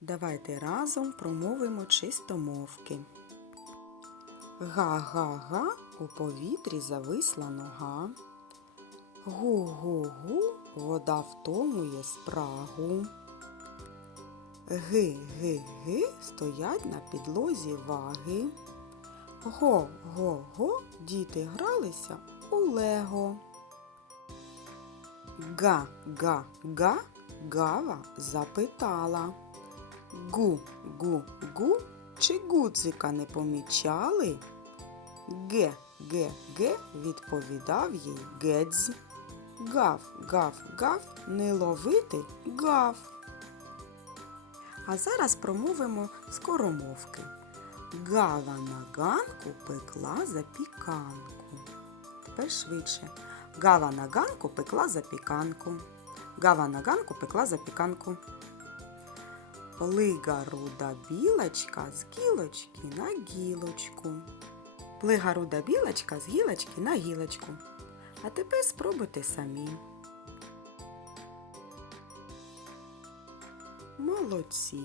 Давайте разом промовимо чистомовки. Га-га-га у повітрі зависла нога. Гу-гу-гу вода втомує спрагу. Ги-ги-ги стоять на підлозі ваги. Го-го-го діти гралися у лего. Га-га-га гава запитала. Гу-гу-гу чи гудзика не помічали? Ге, ге, ге відповідав їй гедзь. Гав, гав, гав, не ловити гав. А зараз промовимо скоромовки. Гава на ганку пекла запіканку. Тепер швидше. Гава на ганку пекла запіканку. Гава на ганку пекла запіканку. Плига руда білочка з гілочки на гілочку. Плига руда білочка з гілочки на гілочку. А тепер спробуйте самі. Молодці!